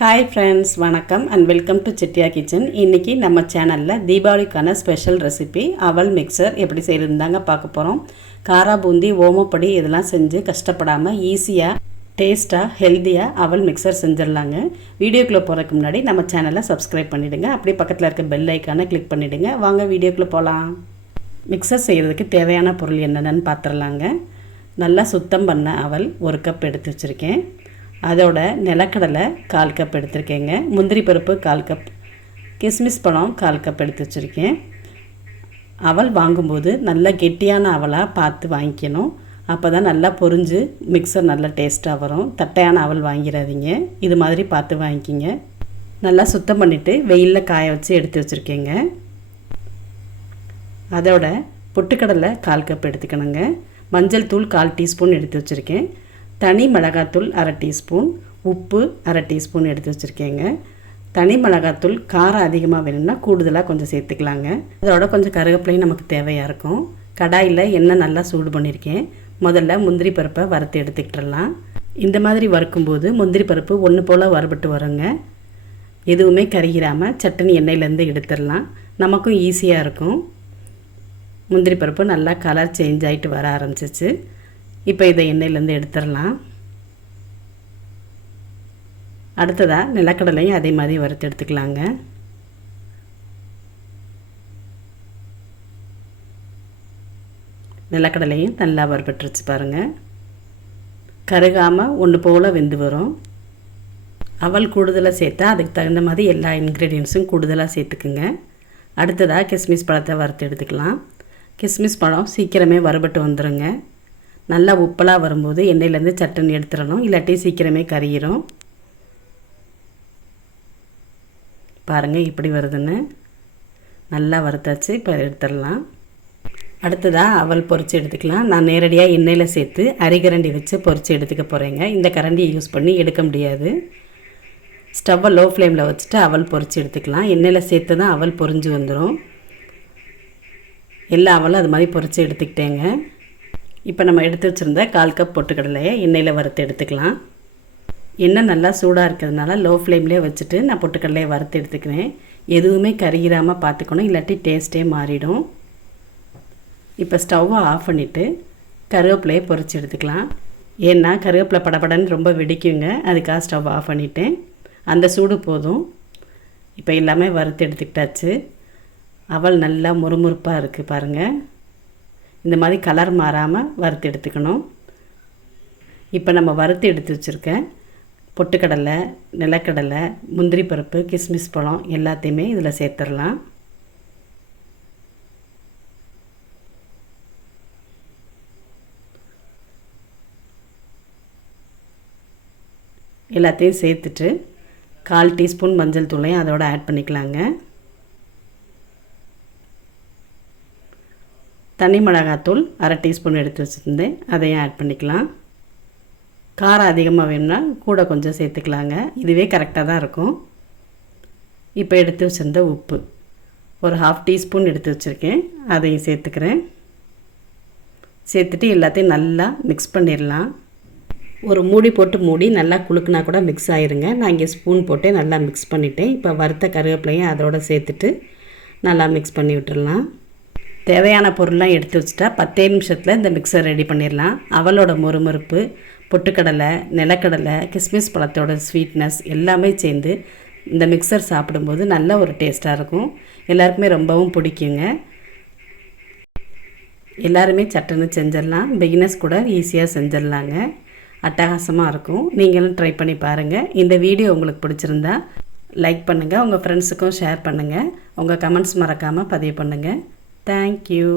Hi friends, வணக்கம் and welcome to Chettiya Kitchen. இன்னைக்கு நம்ம சேனல்ல தீபாவளிக்கான ஸ்பெஷல் ரெசிபி அவல் மிக்சர் எப்படி செய்யறதுன்னு பார்க்க போறோம். காரா பூந்தி, ஓமப்படி இதெல்லாம் செஞ்சு கஷ்டப்படாம ஈஸியா டேஸ்டா ஹெல்தியா அவல் மிக்சர் செஞ்சிரலாங்க. வீடியோக்குள்ள போறதுக்கு முன்னாடி நம்ம சேனலை சப்ஸ்கிரைப் பண்ணிடுங்க. அப்படியே பக்கத்துல இருக்க பெல் ஐகானை கிளிக் பண்ணிடுங்க. வாங்க வீடியோக்குள்ள போலாம். மிக்சர் செய்யறதுக்கு தேவையான பொருள் என்னென்னன்னு பார்த்துறலாங்க. நல்லா சுத்தம் பண்ண அவல் 1 கப் எடுத்து வச்சிருக்கேன். அதோட நிலக்கடலை 1/4 கப் எடுத்துருக்கேங்க. முந்திரி பருப்பு 1/4 கப், கிஸ்மிஸ் பழம் 1/4 கப் எடுத்து வச்சுருக்கேன். அவல் வாங்கும்போது நல்லா கெட்டியான அவலாக பார்த்து வாங்கிக்கணும். அப்போ தான் நல்லா பொரிஞ்சு மிக்சர் நல்லா டேஸ்ட்டாக வரும். தட்டையான அவல் வாங்கிடாதீங்க, இது மாதிரி பார்த்து வாங்கிக்கிங்க. நல்லா சுத்தம் பண்ணிவிட்டு வெயிலில் காய வச்சு எடுத்து வச்சுருக்கேங்க. அதோட பொட்டுக்கடலை 1/4 கப் எடுத்துக்கணுங்க. மஞ்சள் தூள் 1/4 டீஸ்பூன் எடுத்து வச்சுருக்கேன். தனி மிளகாத்தூள் 1/2 டீஸ்பூன், உப்பு 1/2 டீஸ்பூன் எடுத்து வச்சுருக்கேங்க. தனி மிளகாத்தூள் காரம் அதிகமாக வேணும்னா கூடுதலாக கொஞ்சம் சேர்த்துக்கலாங்க. அதோட கொஞ்சம் கருவேப்பிலையும் நமக்கு தேவையாக இருக்கும். கடாயில் எண்ணெய் நல்லா சூடு பண்ணியிருக்கேன். முதல்ல முந்திரி பருப்பை வறுத்து எடுத்துக்கிட்டுலாம். இந்த மாதிரி வறுக்கும்போது முந்திரி பருப்பு ஒன்று போல் வறுபட்டு வருங்க. எதுவுமே கருகிராமல் சட்னி எண்ணெயிலேருந்து எடுத்துடலாம். நமக்கும் ஈஸியாக இருக்கும். முந்திரி பருப்பு நல்லா கலர் சேஞ்ச் ஆகிட்டு வர ஆரம்பிச்சிச்சு. இப்போ இதை எண்ணெயிலேருந்து எடுத்துடலாம். அடுத்ததாக நிலக்கடலையும் அதே மாதிரி வறுத்து எடுத்துக்கலாங்க. நிலக்கடலையும் நல்லா வறுபட்டுருச்சு பாருங்கள். கருகாமல் ஒன்று போல் வெந்து வரும். அவல் கூடுதலாக சேர்த்தா அதுக்கு தகுந்த மாதிரி எல்லா இன்க்ரீடியன்ஸும் கூடுதலாக சேர்த்துக்குங்க. அடுத்ததாக கிஸ்மிஸ் பழத்தை வறுத்து எடுத்துக்கலாம். கிஸ்மிஸ் பழம் சீக்கிரமே வறுபட்டு வந்துடுங்க. நல்லா உப்பலாக வரும்போது எண்ணெயிலேருந்து சட்னி எடுத்துடணும், இல்லாட்டி சீக்கிரமே கறியிரும். பாருங்கள் இப்படி வருதுன்னு. நல்லா வறுத்தாச்சு. இப்போ எடுத்துடலாம். அடுத்ததாக அவல் பொரித்து எடுத்துக்கலாம். நான் நேரடியாக எண்ணெயில் சேர்த்து அரிகரண்டி வச்சு பொரித்து எடுத்துக்க போகிறேங்க. இந்த கரண்டியை யூஸ் பண்ணி எடுக்க முடியாது. ஸ்டவ்வை லோ ஃப்ளேமில் வச்சுட்டு அவல் பொரித்து எடுத்துக்கலாம். எண்ணெயில் சேர்த்து தான் அவல் பொரிஞ்சு வந்துடும். எல்லா அவலும் அது மாதிரி பொரித்து எடுத்துக்கிட்டேங்க. இப்போ நம்ம எடுத்து வச்சுருந்த 1/4 கப் பொட்டுக்கடலையை எண்ணெயில் வறுத்து எடுத்துக்கலாம். எண்ணெய் நல்லா சூடாக இருக்கிறதுனால லோ ஃப்ளேம்லேயே வச்சுட்டு நான் பொட்டுக்கடலையை வறுத்து எடுத்துக்கிறேன். எதுவுமே கருகிராமல் பார்த்துக்கணும், இல்லாட்டி டேஸ்ட்டே மாறிடும். இப்போ ஸ்டவ்வை ஆஃப் பண்ணிவிட்டு கருவேப்பிலையை பொரித்து எடுத்துக்கலாம். ஏன்னா கருவேப்பிலை படப்படன்னு ரொம்ப வெடிக்குங்க, அதுக்காக ஸ்டவ் ஆஃப் பண்ணிவிட்டேன். அந்த சூடு போதும். இப்போ எல்லாமே வறுத்து எடுத்துக்கிட்டாச்சு. அவல் நல்லா முறுமுறுப்பாக இருக்குது பாருங்கள். இந்த மாதிரி கலர் மாறாமல் வறுத்து எடுத்துக்கணும். இப்போ நம்ம வறுத்து எடுத்து வச்சுருக்கேன் பொட்டுக்கடலை, நிலக்கடலை, முந்திரி பருப்பு, கிஸ்மிஸ் பழம் எல்லாத்தையுமே இதில் சேர்த்துடலாம். எல்லாத்தையும் சேர்த்துட்டு 1/4 டீஸ்பூன் மஞ்சள் தூளையும் அதோட ஆட் பண்ணிக்கலாங்க. தனி மிளகாத்தூள் 1/2 டீஸ்பூன் எடுத்து வச்சுருந்தேன், அதையும் ஆட் பண்ணிக்கலாம். காரம் அதிகமாக வேணும்னா கூட கொஞ்சம் சேர்த்துக்கலாங்க. இதுவே கரெக்டாக தான் இருக்கும். இப்போ எடுத்து வச்சுருந்த உப்பு ஒரு 1/2 டீஸ்பூன் எடுத்து வச்சுருக்கேன், அதையும் சேர்த்துக்கிறேன். சேர்த்துட்டு எல்லாத்தையும் நல்லா மிக்ஸ் பண்ணிடலாம். ஒரு மூடி போட்டு மூடி நல்லா குலுக்குனா கூட மிக்ஸ் ஆயிருங்க. நான் இங்கே ஸ்பூன் போட்டு நல்லா மிக்ஸ் பண்ணிவிட்டேன். இப்போ வறுத்த கருவேப்பிலையும் அதோடு சேர்த்துட்டு நல்லா மிக்ஸ் பண்ணி விட்டுடலாம். தேவையான பொருள்லாம் எடுத்து வச்சுட்டா 10 நிமிஷத்தில் இந்த மிக்சர் ரெடி பண்ணிடலாம். அவலோட முறுமுறுப்பு, பொட்டுக்கடலை, நிலக்கடலை, கிஸ்மிஸ் பழத்தோட ஸ்வீட்னஸ் எல்லாமே சேர்ந்து இந்த மிக்சர் சாப்பிடும்போது நல்ல ஒரு டேஸ்ட்டாக இருக்கும். எல்லாருக்குமே ரொம்பவும் பிடிக்குங்க. எல்லாருமே சட்டுன்னு செஞ்சிடலாம். பிகினர்ஸ் கூட ஈஸியாக செஞ்சிடலாங்க. அட்டகாசமாக இருக்கும். நீங்களும் ட்ரை பண்ணி பாருங்கள். இந்த வீடியோ உங்களுக்கு பிடிச்சிருந்தா லைக் பண்ணுங்கள், உங்கள் ஃப்ரெண்ட்ஸுக்கும் ஷேர் பண்ணுங்கள். உங்கள் கமெண்ட்ஸ் மறக்காமல் பதிவு பண்ணுங்கள். Thank you.